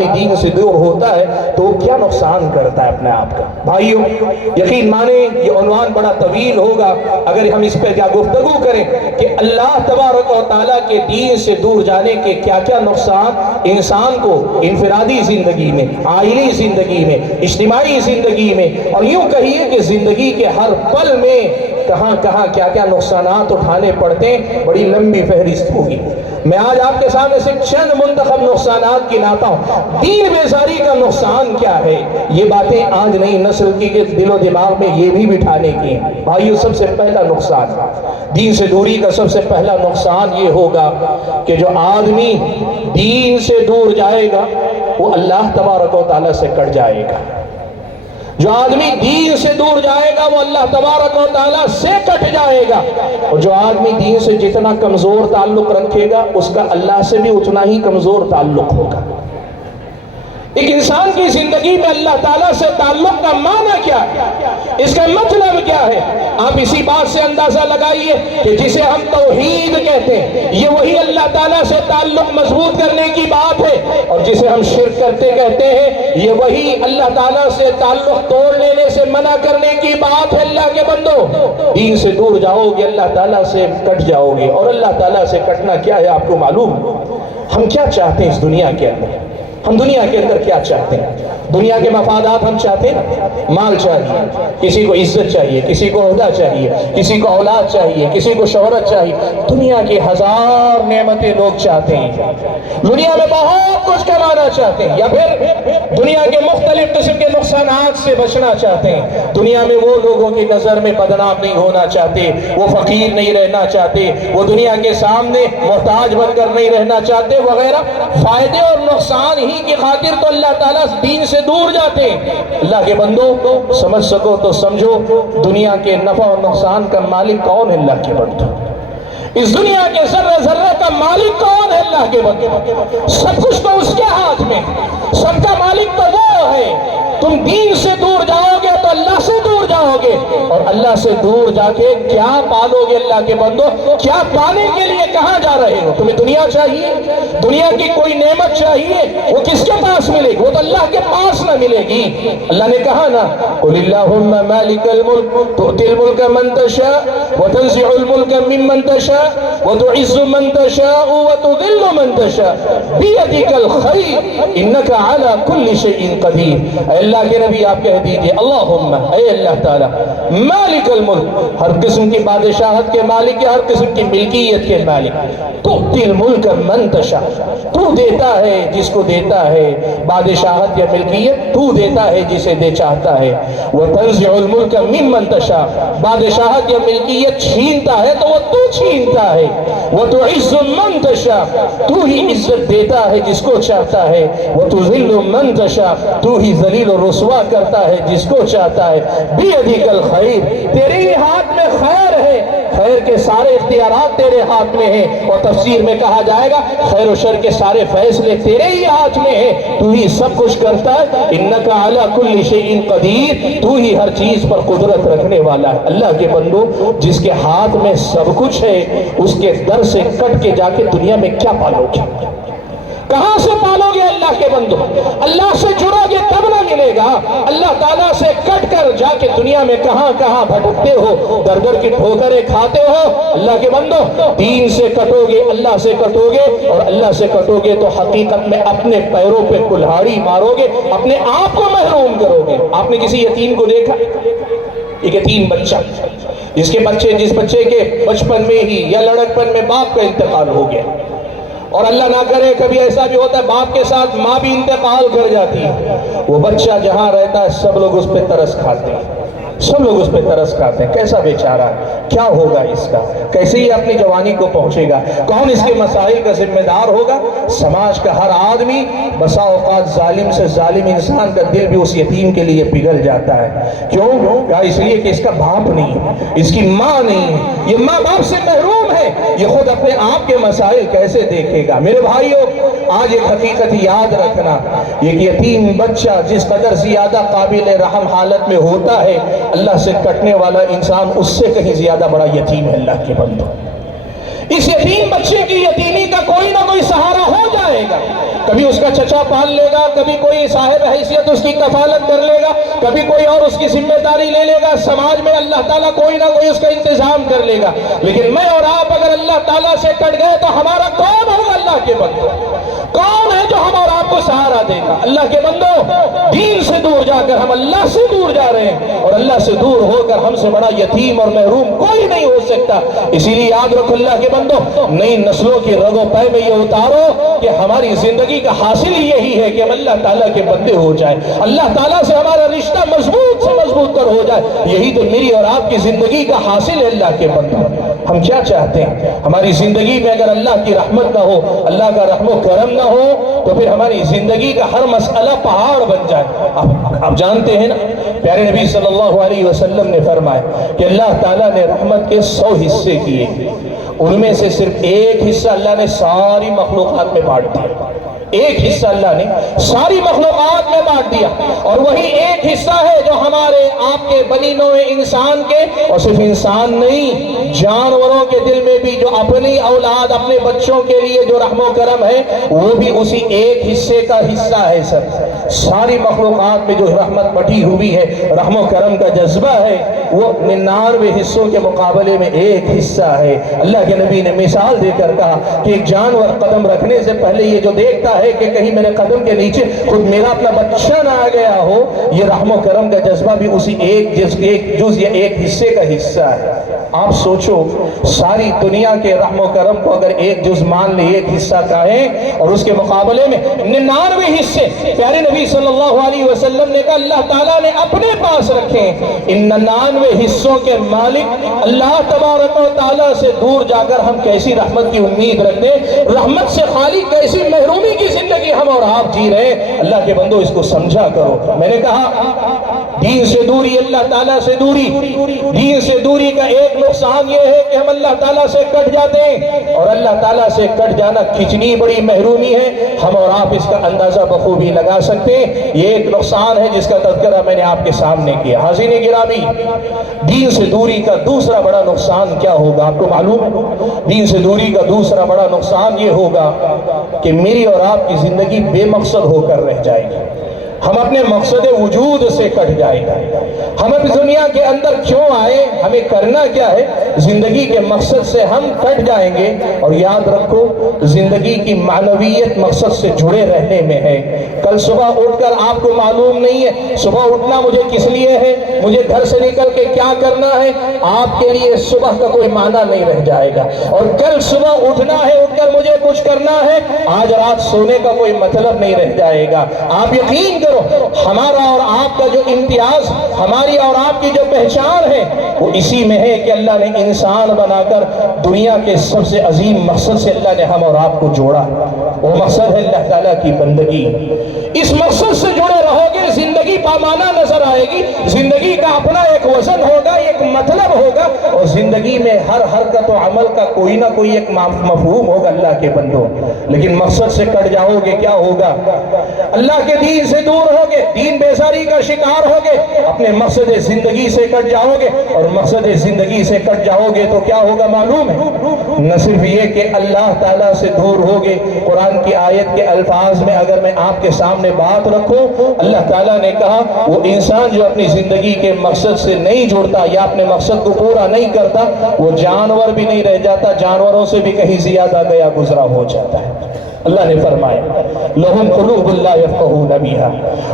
دین سے دور ہوتا ہے تو کیا نقصان کرتا ہے اپنے آپ کا۔ بھائیوں یقین مانیں یہ عنوان بڑا طویل ہوگا اگر ہم اس پہ کیا گفتگو کریں کہ اللہ تبارک و تعالیٰ کے دین سے دور جانے کے کیا کیا نقصان انسان کو انفرادی زندگی میں، عائلی زندگی میں، اجتماعی زندگی میں، اور یوں کہیے کہ زندگی کے ہر پل میں کہاں کہاں کیا کیا نقصانات اٹھانے پڑتے ہیں، بڑی لمبی فہرست ہوگی۔ میں آج آپ کے سامنے سے چند منتخب نقصانات گناتا ہوں۔ دین بیزاری کا نقصان کیا ہے، یہ باتیں آج نئی نسل کی دل و دماغ میں یہ بھی بٹھانے کی ہیں۔ بھائیو سب سے پہلا نقصان دین سے دوری کا، سب سے پہلا نقصان یہ ہوگا کہ جو آدمی دین سے دور جائے گا وہ اللہ تبارک و تعالیٰ سے کٹ جائے گا۔ جو آدمی دین سے دور جائے گا وہ اللہ تبارک و تعالیٰ سے کٹ جائے گا، اور جو آدمی دین سے جتنا کمزور تعلق رکھے گا اس کا اللہ سے بھی اتنا ہی کمزور تعلق ہوگا۔ ایک انسان کی زندگی میں اللہ تعالیٰ سے تعلق کا معنی کیا ہے، اس کا مطلب کیا ہے؟ آپ اسی بات سے اندازہ لگائیے کہ جسے ہم توحید کہتے ہیں یہ وہی اللہ تعالیٰ سے تعلق مضبوط کرنے کی بات ہے، اور جسے ہم شرک کرتے کہتے ہیں یہ وہی اللہ تعالیٰ سے تعلق توڑ لینے سے منع کرنے کی بات ہے۔ اللہ کے بندو دین سے دور جاؤ گے اللہ تعالیٰ سے کٹ جاؤ گے، اور اللہ تعالیٰ سے کٹنا کیا ہے آپ کو معلوم؟ ہم کیا چاہتے ہیں اس دنیا کے اندر؟ ہم دنیا کے اندر کیا چاہتے ہیں؟ دنیا کے مفادات ہم چاہتے ہیں، مال چاہیے، کسی کو عزت چاہیے، کسی کو عہدہ چاہیے، کسی کو اولاد چاہیے، کسی کو شہرت چاہیے، دنیا کی ہزار نعمتیں لوگ چاہتے ہیں، دنیا میں بہت کچھ کمانا چاہتے ہیں، یا پھر دنیا کے مختلف قسم کے نقصانات سے بچنا چاہتے ہیں۔ دنیا میں وہ لوگوں کی نظر میں بدنام نہیں ہونا چاہتے، وہ فقیر نہیں رہنا چاہتے، وہ دنیا کے سامنے محتاج بن کر نہیں رہنا چاہتے وغیرہ۔ فائدے اور نقصان ہی کی خاطر تو اللہ تعالیٰ دین سے دور جاتے ہیں۔ اللہ کے بندو سمجھ سکو تو سمجھو، دنیا کے نفع اور نقصان کا مالک کون ہے؟ اللہ کے بندو اس دنیا کے ذرہ ذرہ کا مالک کون ہے؟ اللہ کے بندو سب کچھ تو اس کے ہاتھ میں، سب کا مالک تو وہ ہے۔ تم دین سے دور جاؤ گے تو اللہ سے دور جاؤ گے، اور اللہ سے دور جا کے کیا پالو گے؟ اللہ کے بندو کیا پانے کے لیے کہاں جا رہے ہو؟ تمہیں دنیا چاہیے، دنیا کی کوئی نعمت چاہیے، وہ کس کے پاس ملے گی؟ وہ تو اللہ کے پاس نہ ملے گی۔ اللہ نے کہا نا قُلِ اللَّهُمَّ مَالِكَ الْمُلْكِ تُؤْتِي الْمُلْكَ مَن تَشَاءُ وَتَنزِعُ الْمُلْكَ مِمَّن تَشَاءُ وَتُعِزُّ مَن تَشَاءُ وَتُذِلُّ مَن تَشَاءُ بِيَدِكَ الْخَيْرُ إِنَّكَ عَلَى كُلِّ شَيْءٍ قَدِيرٌ۔ اے اللہ کے نبی آپ کہہ دیجئے اللہم اے اللہ تعالیٰ مالک الملک، ہر قسم کی بادشاہت کے مالک ہے، ہر قسم کی ملکیت کے مالک، تؤتی الملک من تشاء، تو دیتا ہے جس کو دیتا ہے بادشاہت یا ملکیت، تو دیتا ہے جسے دے چاہتا ہے، وتنزع الملک ممن تشاء، بادشاہت یا ملکیت چھینتا ہے تو وہ تو چھینتا ہے، وتعز من تشاء، تو ہی عزت دیتا ہے جس کو چاہتا ہے، وتذل من تشاء، تو ہی ذلیل و رسوا کرتا ہے جس کو چاہتا ہے، بیدک الخیر، تیرے ہی ہاتھ میں خیر ہے، خیر کے سارے اختیارات تیرے ہاتھ میں ہیں، اور تفسیر میں کہا جائے گا خیر و شر کے سارے فیصلے تیرے ہی ہاتھ میں ہیں، تو ہی سب کچھ کرتا ہے، انک علی کل شیء قدیر، تو ہی ہر چیز پر قدرت رکھنے والا ہے۔ اللہ کے بندو جس کے ہاتھ میں سب کچھ ہے اس کے در سے کٹ کے جا کے دنیا میں کیا پالو گے؟ کہاں سے پالو گے؟ اللہ کے بندو اللہ سے جڑو گے تب نہ ملے گا۔ اللہ تعالیٰ سے کٹ کر جا کے دنیا میں کہاں کہاں بھٹکتے ہو، در در کی ٹھوکریں کھاتے ہو۔ اللہ کے بندو دین سے کٹو گے، اللہ سے کٹو گے، اور اللہ سے کٹو گے تو حقیقت میں اپنے پیروں پہ کلہاڑی مارو گے، اپنے آپ کو محروم کرو گے۔ آپ نے کسی یتیم کو دیکھا؟ ایک یتیم بچہ جس بچے کے بچپن میں ہی یا لڑکپن میں باپ کا انتقال ہو گیا، اور اللہ نہ کرے کبھی ایسا بھی ہوتا ہے باپ کے ساتھ ماں بھی انتقال کر جاتی ہے، وہ بچہ جہاں رہتا ہے سب لوگ اس پہ ترس کھاتے ہیں، سب لوگ اس پہ ترس کھاتے ہیں، کیسا بیچارہ ہے، کیا ہوگا اس کا، کیسے ہی اپنی جوانی کو پہنچے گا، کون اس کے مسائل کا ذمہ دار ہوگا؟ سماج کا ہر آدمی۔ بسا اوقات ظالم سے ظالم انسان کا دل بھی اس یتیم کے لیے پگھل جاتا ہے۔ کیوں؟ کیا اس لیے کہ اس کا باپ نہیں ہے، اس کی ماں نہیں ہے، یہ ماں باپ سے محروم ہے، یہ خود اپنے آپ کے مسائل کیسے دیکھے گا؟ میرے بھائیوں آج ایک حقیقت یاد رکھنا، ایک یتیم بچہ جس قدر زیادہ قابل رحم حالت میں ہوتا ہے، اللہ سے کٹنے والا انسان اس سے کہیں زیادہ بڑا یتیم ہے۔ اللہ کے بندو اس یتیم بچے کی یتیمی کا کوئی نہ کوئی سہارا ہو جائے گا۔ کبھی اس کا چچا پال لے گا، کبھی کوئی صاحب حیثیت اس کی کفالت کر لے گا، کبھی کوئی اور اس کی ذمہ داری لے لے گا، سماج میں اللہ تعالیٰ کوئی نہ کوئی اس کا انتظام کر لے گا۔ لیکن میں اور آپ اگر اللہ تعالیٰ سے کٹ گئے تو ہمارا کون ہوگا؟ اللہ کے بندو کون ہے جو ہم اور آپ کو سہارا دے گا؟ اللہ کے بندو، دین سے دور جا کر ہم اللہ سے دور جا رہے ہیں، اور اللہ سے دور ہو کر ہم سے بڑا یتیم اور محروم کوئی نہیں ہو سکتا۔ اسی لیے یاد رکھو اللہ کے بندو، نئی نسلوں کی رگ و پے میں یہ اتارو کہ ہماری زندگی کا حاصل یہی ہے کہ ہم اللہ تعالیٰ کے بندے ہو جائیں، اللہ تعالیٰ سے ہمارا رشتہ مضبوط سے مضبوط تر ہو جائے۔ یہی تو میری اور آپ کی زندگی کا حاصل ہے اللہ کے بندو۔ ہم کیا چاہتے ہیں؟ ہماری زندگی میں اگر اللہ کی رحمت نہ ہو، اللہ کا رحم و کرم نہ ہو، تو پھر ہماری زندگی کا ہر مسئلہ پہاڑ بن جائے۔ آپ جانتے ہیں نا، پیارے نبی صلی اللہ علیہ وسلم نے فرمایا کہ اللہ تعالیٰ نے رحمت کے 100 حصے کیے، ان میں سے صرف ایک حصہ اللہ نے ساری مخلوقات میں بانٹ دیا۔ ایک حصہ اللہ نے ساری مخلوقات میں بانٹ دیا، اور وہی ایک حصہ ہے جو ہمارے آپ کے بنی نوع انسان کے، اور صرف انسان نہیں، جانوروں کے دل میں بھی جو اپنی اولاد، اپنے بچوں کے لیے جو رحم و کرم ہے، وہ بھی اسی ایک حصے کا حصہ ہے۔ سب ساری مخلوقات میں جو رحمت بٹی ہوئی ہے، رحم و کرم کا جذبہ ہے، وہ 99 حصوں کے مقابلے میں ایک حصہ ہے۔ اللہ کے نبی نے مثال دے کر کہا کہ ایک جانور قدم رکھنے سے پہلے یہ جو دیکھتا ہے کہ کہیں میرے قدم کے نیچے خود میرا اپنا بچہ نہ آ گیا ہو، یہ رحم و کرم کا جذبہ بھی اسی ایک جز یا ایک حصے کا حصہ ہے۔ آپ سوچو، ساری دنیا کے رحم و کرم کو اگر ایک جز مان لے، ایک حصہ کہیں، اور اس کے مقابلے میں 99 حصے پیارے نبی صلی اللہ علیہ وسلم نے کہا اللہ تعالیٰ نے اپنے پاس رکھے ہیں۔ ان 99 حصوں کے مالک اللہ تبارک و تعالیٰ سے دور جا کر ہم کیسی رحمت کی امید رکھتے ہیں؟ رحمت سے خالی کیسی محرومی کی زندگی ہم اور آپ جی رہے ہیں۔ اللہ کے بندو، اس کو سمجھا کرو۔ میں نے کہا دین سے دوری، اللہ تعالیٰ سے دوری، دین سے دوری کا ایک نقصان یہ ہے کہ ہم اللہ تعالیٰ سے کٹ جاتے ہیں، اور اللہ تعالیٰ سے کٹ جانا کتنی بڑی محرومی ہے ہم اور آپ اس کا اندازہ بخوبی لگا سکتے ہیں۔ یہ ایک نقصان ہے جس کا تذکرہ میں نے آپ کے سامنے کیا۔ حاضرین گرامی، دین سے دوری کا دوسرا بڑا نقصان کیا ہوگا آپ کو معلوم ہے؟ دین سے دوری کا دوسرا بڑا نقصان یہ ہوگا کہ میری اور آپ کی زندگی بے مقصد ہو کر رہ جائے گی، ہم اپنے مقصد وجود سے کٹ جائے گا۔ ہم اس دنیا کے اندر کیوں آئے، ہمیں کرنا کیا ہے، زندگی کے مقصد سے ہم کٹ جائیں گے۔ اور یاد رکھو، زندگی کی معنویت مقصد سے جڑے رہنے میں ہے۔ کل صبح اٹھ کر آپ کو معلوم نہیں ہے صبح اٹھنا مجھے کس لیے ہے، مجھے گھر سے نکل کے کیا کرنا ہے، آپ کے لیے صبح کا کوئی معنی نہیں رہ جائے گا۔ اور کل صبح اٹھنا ہے، اٹھ کر مجھے کچھ کرنا ہے، آج رات سونے کا کوئی مطلب نہیں رہ جائے گا۔ آپ یقین کرو، ہمارا اور آپ کا جو امتیاز، ہماری اور آپ کی جو پہچان ہے، وہ اسی میں ہے کہ اللہ نے انسان بنا کر دنیا کے سب سے عظیم مقصد سے اللہ نے ہم اور آپ کو جوڑا۔ وہ مقصد ہے اللہ تعالیٰ کی بندگی۔ اس مقصد سے جڑے رہو گے، زندگی پامانہ نظر آئے گی، زندگی کا اپنا ایک وزن ہوگا، ایک مطلب ہوگا، اور زندگی میں ہر حرکت و عمل کا کوئی نہ کوئی ایک مفہوم ہوگا اللہ کے بندو۔ لیکن مقصد سے کٹ جاؤ گے کیا ہوگا؟ اللہ کے دین سے دور ہوگے، دین بیزاری کا شکار ہوگے، اپنے مقصد زندگی سے کٹ جاؤ گے، اور مقصد زندگی سے کٹ جاؤ گے تو کیا ہوگا معلوم ہے؟ نہ صرف یہ کہ اللہ تعالیٰ سے دور ہوگے، قرآن کی آیت کے الفاظ میں اگر میں آپ کے سامنے بات رکھوں، اللہ تعالیٰ نے کہا وہ انسان جو اپنی زندگی کے مقصد سے نہیں جڑتا یا اپنے مقصد کو پورا نہیں کرتا، وہ جانور بھی نہیں رہ جاتا، جانوروں سے بھی کہیں زیادہ گیا گزرا ہو جاتا ہے۔ اللہ نے فرمایا لَهُمْ قُلُوبٌ لَا يَفْقَهُونَ بِهَا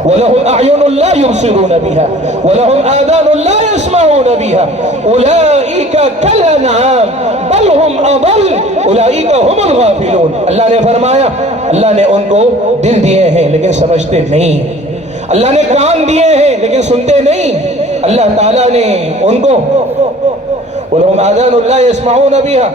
وَلَهُمْ أَعْيُنٌ لَا يُبْصِرُونَ بِهَا وَلَهُمْ آذَانٌ لَا يَسْمَعُونَ بِهَا أُولَئِكَ كَالْأَنْعَامِ بَلْ هُمْ أَضَلُّ أُولَئِكَ هُمُ الْغَافِلُونَ۔ اللہ نے فرمایا اللہ نے ان کو دل دیے ہیں لیکن سمجھتے نہیں، اللہ نے کان دیے ہیں لیکن سنتے نہیں۔ اللہ تعالیٰ نے ان کو وَلَهُمْ آذَانٌ لَا يَسْمَعُونَ بِهَا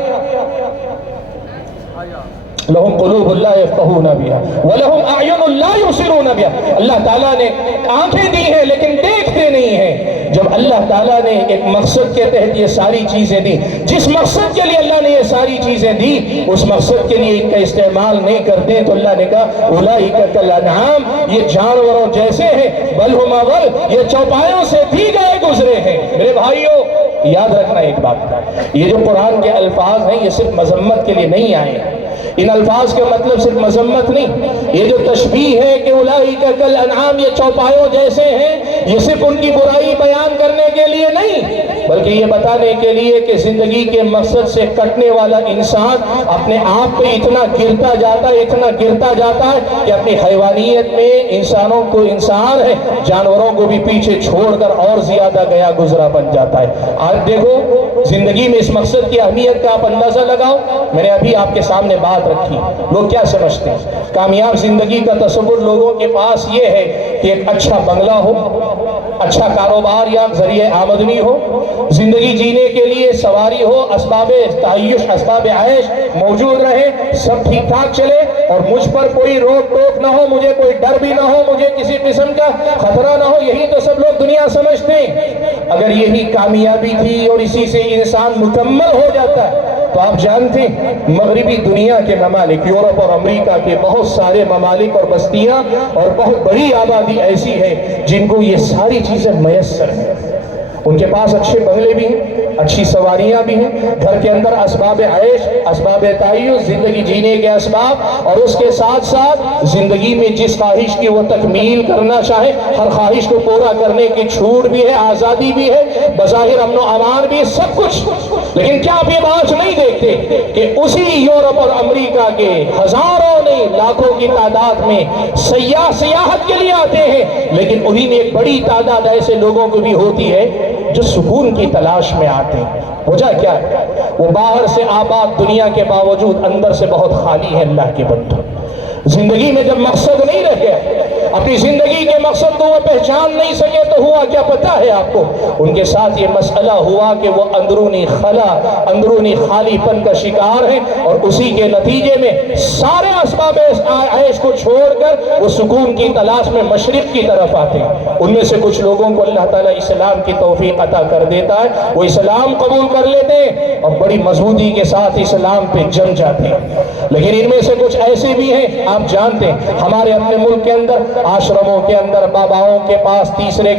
لَهُمْ قُلُوبٌ لَا يَفْقَهُونَ بِهَا وَلَهُمْ أَعْيُنٌ لَا يُبْصِرُونَ بِهَا۔ اللہ تعالیٰ نے آنکھیں دی ہیں لیکن دیکھتے نہیں ہیں۔ جب اللہ تعالیٰ نے ایک مقصد کے تحت یہ ساری چیزیں دی، جس مقصد کے لیے اللہ نے یہ ساری چیزیں دی، اس مقصد کے لیے ان کا استعمال نہیں کرتے تو اللہ نے کہا أُولَئِكَ كَالْأَنْعَامِ، یہ جانوروں جیسے ہیں، بل ہم اضل، یہ چوپایوں سے بھی گئے گزرے ہیں۔ میرے بھائیوں، یاد رکھنا ایک بات، یہ جو قرآن کے الفاظ ہیں یہ صرف مذمت کے لیے نہیں آئے، ان الفاظ کے مطلب صرف مذمت نہیں، یہ جو تشبیہ ہے کہ اولئک کالانعام، یہ چوپایوں جیسے ہیں، یہ صرف ان کی برائی بیان کرنے کے لیے نہیں، بلکہ یہ بتانے کے لیے کہ زندگی کے مقصد سے کٹنے والا انسان اپنے آپ پہ اتنا گرتا جاتا ہے، اتنا گرتا جاتا ہے کہ اپنی حیوانیت میں انسانوں کو انسان ہے، جانوروں کو بھی پیچھے چھوڑ کر اور زیادہ گیا گزرا بن جاتا ہے۔ آج دیکھو زندگی میں اس مقصد کی اہمیت کا آپ اندازہ لگاؤ۔ میں نے ابھی آپ کے سامنے بات رکھی، لوگ کیا سمجھتے ہیں؟ کامیاب زندگی کا تصور لوگوں کے پاس یہ ہے کہ ایک اچھا بنگلہ ہو، اچھا کاروبار یا ذریعہ آمدنی ہو، زندگی جینے کے لیے سواری ہو، اسباب تعیش، اسباب عیش موجود رہے، سب ٹھیک ٹھاک چلے اور مجھ پر کوئی روک ٹوک نہ ہو، مجھے کوئی ڈر بھی نہ ہو، مجھے کسی قسم کا خطرہ نہ ہو۔ یہی تو سب لوگ دنیا سمجھتے ہیں۔ اگر یہی کامیابی تھی اور اسی سے انسان مکمل ہو جاتا ہے تو آپ جانتے ہیں مغربی دنیا کے ممالک، یورپ اور امریکہ کے بہت سارے ممالک اور بستیاں اور بہت بڑی آبادی ایسی ہے جن کو یہ ساری چیزیں میسر ہیں۔ ان کے پاس اچھے بنگلے بھی ہیں، اچھی سواریاں بھی ہیں، گھر کے اندر اسباب عیش، اسباب تعیش، زندگی جینے کے اسباب، اور اس کے ساتھ ساتھ زندگی میں جس خواہش کی وہ تکمیل کرنا چاہے ہر خواہش کو پورا کرنے کی چھوٹ بھی ہے، آزادی بھی ہے، بظاہر امن و امان بھی ہے، سب کچھ۔ لیکن کیا آپ یہ بات نہیں دیکھتے کہ اسی یورپ اور امریکہ کے ہزاروں نہیں لاکھوں کی تعداد میں سیاح سیاحت کے لیے آتے ہیں، لیکن انہی میں ایک بڑی تعداد ایسے لوگوں کو بھی ہوتی ہے جو سکون کی تلاش میں آتے ہیں۔ وجہ کیا ہے؟ وہ باہر سے آباد دنیا کے باوجود اندر سے بہت خالی ہے۔ اللہ کے بندو، زندگی میں جب مقصد نہیں رہ گیا، اپنی زندگی کے مقصد کو وہ پہچان نہیں سکے تو ہوا کیا پتہ ہے آپ کو؟ ان کے ساتھ یہ مسئلہ ہوا کہ وہ اندرونی خلا، اندرونی خالی پن کا شکار ہیں، اور اسی کے نتیجے میں سارے اسباب عیش کو چھوڑ کر وہ سکون کی تلاش میں مشرق کی طرف آتے ہیں۔ ان میں سے کچھ لوگوں کو اللہ تعالیٰ اسلام کی توفیق عطا کر دیتا ہے، وہ اسلام قبول کر لیتے ہیں اور بڑی مضبوطی کے ساتھ اسلام پہ جم جاتے ہیں۔ لیکن ان میں سے کچھ ایسے بھی ہیں، آپ جانتے ہیں ہمارے اپنے ملک کے اندر آشرموں کے اندر باباؤں کے پاس تیسرے